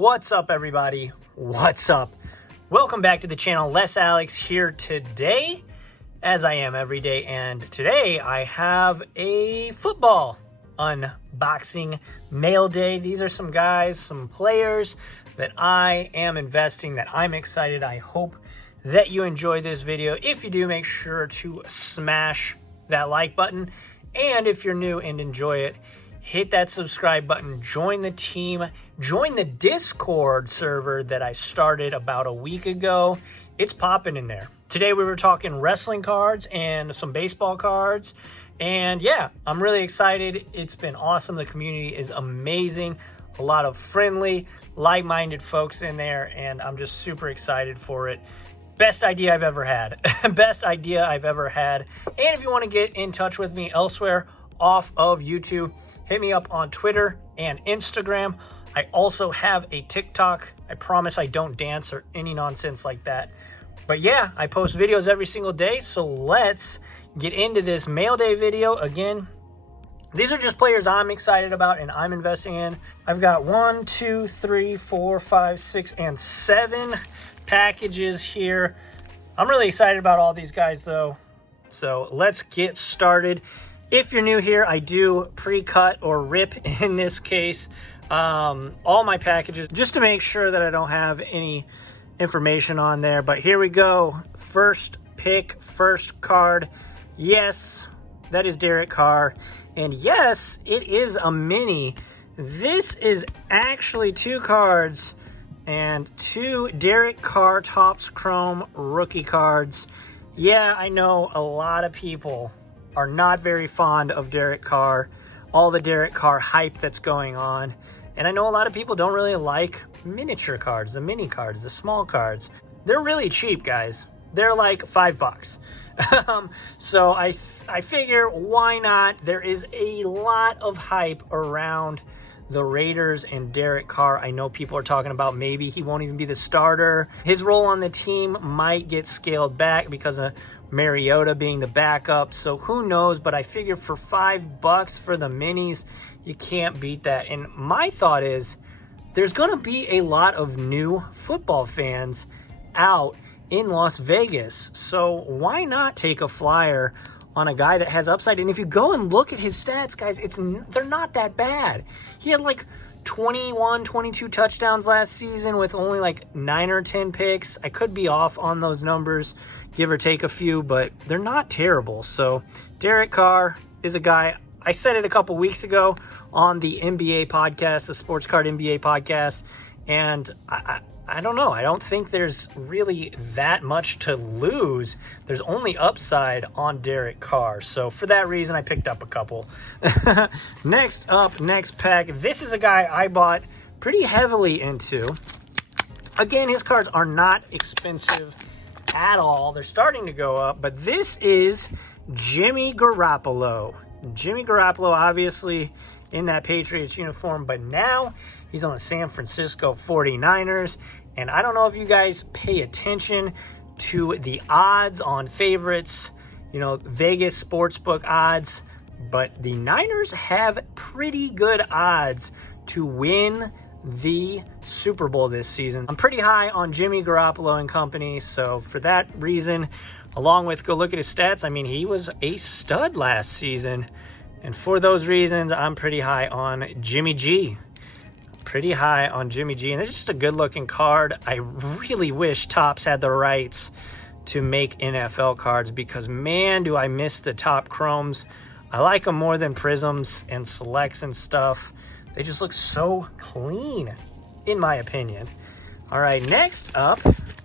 What's up, everybody? What's up? Welcome back to the channel. Les Alex here today, as I am every day, and today I have a football unboxing mail day. These are some guys, some players that I am investing, that I'm excited. I hope that you enjoy this video. If you do, make sure to smash that like button, and if you're new and enjoy it, hit that subscribe button, join the team, join the Discord server that I started about a week ago. It's popping in there. Today we were talking wrestling cards and some baseball cards. And yeah, I'm really excited. It's been awesome. The community is amazing. A lot of friendly, like-minded folks in there, and I'm just super excited for it. Best idea I've ever had. Best idea I've ever had. And if you want to get in touch with me elsewhere off of YouTube, hit me up on Twitter and Instagram. I also have a TikTok. I promise I don't dance or any nonsense like that. But yeah, I post videos every single day. So let's get into this mail day video. Again, these are just players I'm excited about and I'm investing in. I've got 1, 2, 3, 4, 5, 6, and 7 packages here. I'm really excited about all these guys though. So let's get started. If you're new here, I do pre-cut or rip in this case all my packages just to make sure that I don't have any information on there. But here we go. First pick, first card. Yes, that is Derek Carr. And yes, it is a mini. This is actually 2 cards and 2 Derek Carr Topps Chrome rookie cards. Yeah, I know a lot of people are not very fond of Derek Carr, all the Derek Carr hype that's going on. And I know a lot of people don't really like miniature cards, the mini cards, the small cards. They're really cheap, guys. They're like $5. So I figure, why not? There is a lot of hype around the Raiders and Derek Carr. I know people are talking about maybe he won't even be the starter. His role on the team might get scaled back because of Mariota being the backup. So who knows? But I figure for $5 for the minis, you can't beat that. And my thought is there's going to be a lot of new football fans out in Las Vegas. So why not take a flyer on a guy that has upside? And if you go and look at his stats, guys, they're not that bad. He had like 21, 22 touchdowns last season with only like 9 or 10 picks. I could be off on those numbers, give or take a few, but they're not terrible. So Derek Carr is a guy, I said it a couple weeks ago on the NBA podcast, the Sports Card NBA podcast, and I don't know. I don't think there's really that much to lose. There's only upside on Derek Carr. So for that reason, I picked up a couple. Next up, next pack. This is a guy I bought pretty heavily into. Again, his cards are not expensive at all. They're starting to go up. But this is Jimmy Garoppolo. Jimmy Garoppolo, obviously, in that Patriots uniform. But now he's on the San Francisco 49ers. And I don't know if you guys pay attention to the odds on favorites, Vegas sportsbook odds, but the Niners have pretty good odds to win the Super Bowl this season. I'm pretty high on Jimmy Garoppolo and company, so for that reason, along with go look at his stats, I mean, he was a stud last season, and for those reasons, I'm pretty high on Jimmy G. Pretty high on Jimmy G, and this is just a good looking card. I really wish Topps had the rights to make NFL cards, because man, do I miss the top chromes. I like them more than prisms and selects and stuff. They just look so clean, in my opinion. All right, next up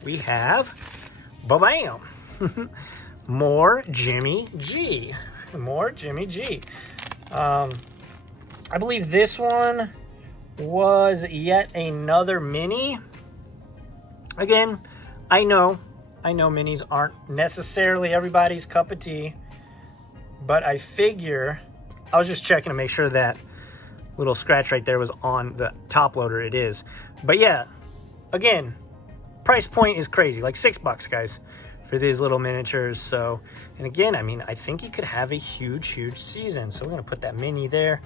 we have ba-bam, more Jimmy G. More Jimmy G. I believe this one was yet another mini. Again, I know minis aren't necessarily everybody's cup of tea, but I figure, I was just checking to make sure that little scratch right there was on the top loader. It is. But yeah, again, price point is crazy, like $6, guys, for these little miniatures. So, and again, I mean, I think he could have a huge season. So we're gonna put that mini there.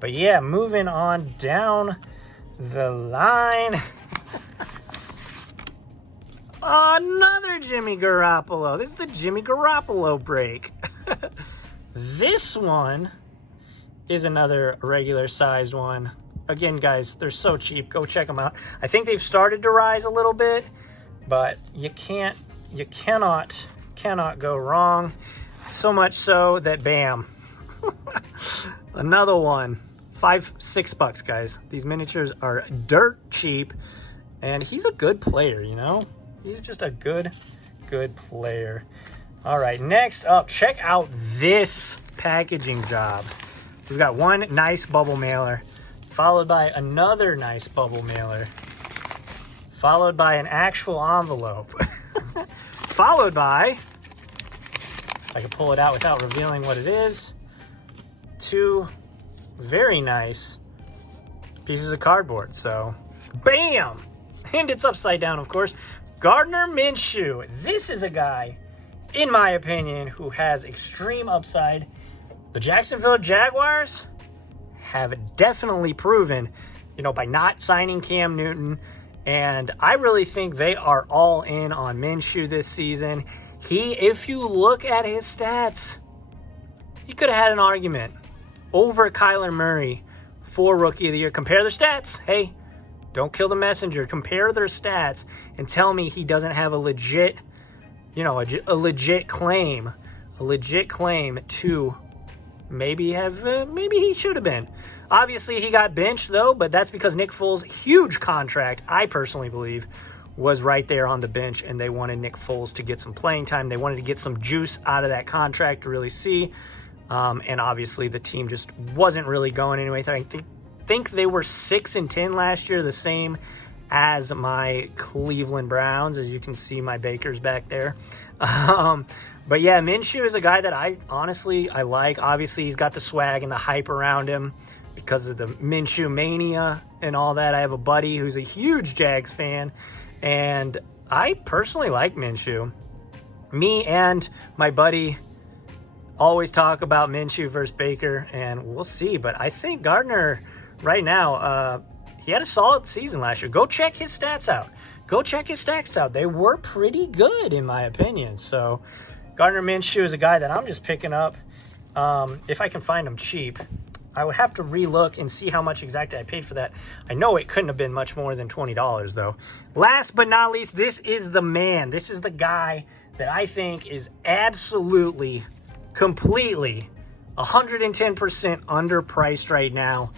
But yeah, moving on down the line. Another Jimmy Garoppolo. This is the Jimmy Garoppolo break. This one is another regular sized one. Again, guys, they're so cheap. Go check them out. I think they've started to rise a little bit, but you cannot go wrong. So much so that bam, another one. $5-6, guys. These miniatures are dirt cheap, and he's a good player, you know? He's just a good player. All right, next up, check out this packaging job. We've got one nice bubble mailer, followed by another nice bubble mailer, followed by an actual envelope, followed by, I can pull it out without revealing what it is, two very nice pieces of cardboard. So, bam! And it's upside down, of course. Gardner Minshew. This is a guy, in my opinion, who has extreme upside. The Jacksonville Jaguars have definitely proven, you know, by not signing Cam Newton, and I really think they are all in on Minshew this season. If you look at his stats, he could have had an argument over Kyler Murray for Rookie of the Year. Compare their stats. Hey, don't kill the messenger. Compare their stats and tell me he doesn't have a legit, you know, a legit claim to maybe he should have been. Obviously, he got benched, though, but that's because Nick Foles' huge contract, I personally believe, was right there on the bench, and they wanted Nick Foles to get some playing time. They wanted to get some juice out of that contract to really see. And obviously, the team just wasn't really going anyway. I think they were 6-10 last year, the same as my Cleveland Browns. As you can see, my Bakers back there. But yeah, Minshew is a guy that I like. Obviously, he's got the swag and the hype around him because of the Minshew mania and all that. I have a buddy who's a huge Jags fan, and I personally like Minshew. Me and my buddy always talk about Minshew versus Baker, and we'll see. But I think Gardner right now, he had a solid season last year. Go check his stats out. They were pretty good, in my opinion. So Gardner Minshew is a guy that I'm just picking up. If I can find him cheap, I would have to relook and see how much exactly I paid for that. I know it couldn't have been much more than $20, though. Last but not least, this is the man. This is the guy that I think is absolutely, completely, 110% underpriced right now.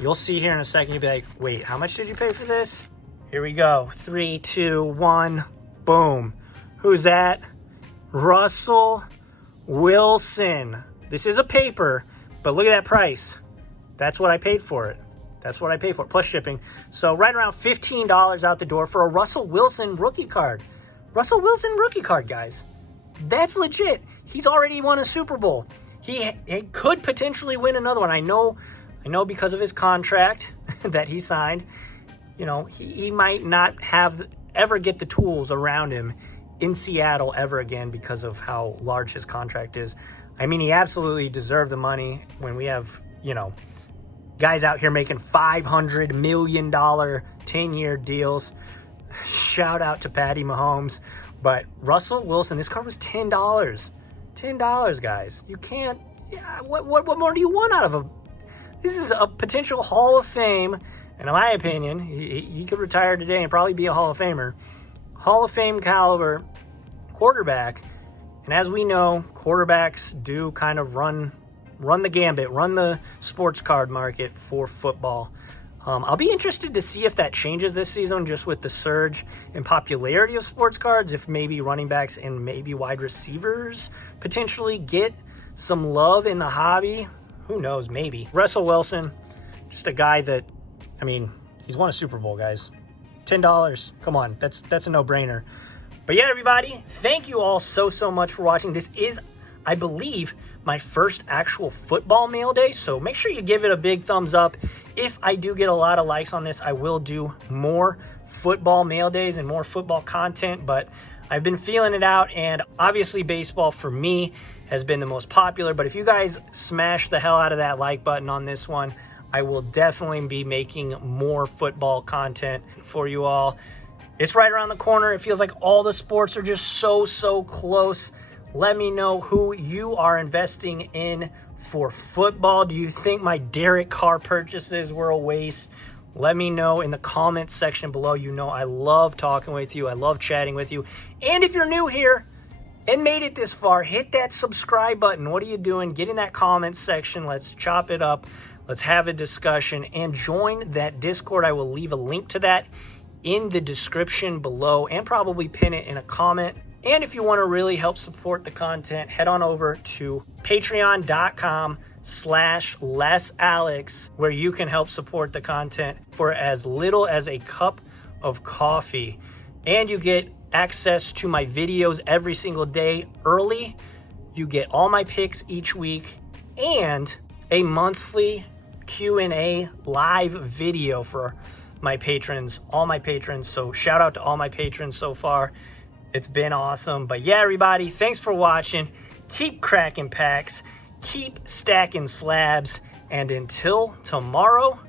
You'll see here in a second. You'll be like, wait, how much did you pay for this? Here we go. 3, 2, 1, boom. Who's that? Russell Wilson. This is a paper, but look at that price. That's what I paid for it. Plus shipping. So right around $15 out the door for a Russell Wilson rookie card. Guys. That's legit. He's already won a Super Bowl. He could potentially win another one. I know because of his contract that he signed, you know, he might not ever get the tools around him in Seattle ever again because of how large his contract is. I mean, he absolutely deserved the money when we have, you know, guys out here making $500 million 10-year deals. Shout out to Patty Mahomes. But Russell Wilson, this card was $10. $10, guys. You can't, what more do you want out of him? This is a potential Hall of Fame, and in my opinion, he could retire today and probably be a Hall of Famer. Hall of Fame caliber quarterback. And as we know, quarterbacks do kind of run the gambit, run the sports card market for football. I'll be interested to see if that changes this season just with the surge in popularity of sports cards, if maybe running backs and maybe wide receivers potentially get some love in the hobby. Who knows, maybe. Russell Wilson, just a guy that, I mean, he's won a Super Bowl, guys. $10, come on, that's a no-brainer. But yeah, everybody, thank you all so much for watching. This is, I believe, my first actual football mail day, so make sure you give it a big thumbs up. If I do get a lot of likes on this, I will do more football mail days and more football content, but I've been feeling it out, and obviously baseball for me has been the most popular. But if you guys smash the hell out of that like button on this one, I will definitely be making more football content for you all. It's right around the corner. It feels like all the sports are just so close. Let me know who you are investing in for football. Do you think my Derek Carr purchases were a waste? Let me know in the comments section below. You know I love talking with you. I love chatting with you. And if you're new here and made it this far, hit that subscribe button. What are you doing? Get in that comments section. Let's chop it up. Let's have a discussion and join that Discord. I will leave a link to that in the description below and probably pin it in a comment. And if you want to really help support the content, head on over to patreon.com/lessalex, where you can help support the content for as little as a cup of coffee. And you get access to my videos every single day early. You get all my picks each week and a monthly Q&A live video for my patrons, all my patrons. So shout out to all my patrons so far. It's been awesome. But yeah, everybody, thanks for watching. Keep cracking packs, keep stacking slabs, and until tomorrow,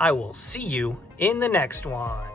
I will see you in the next one.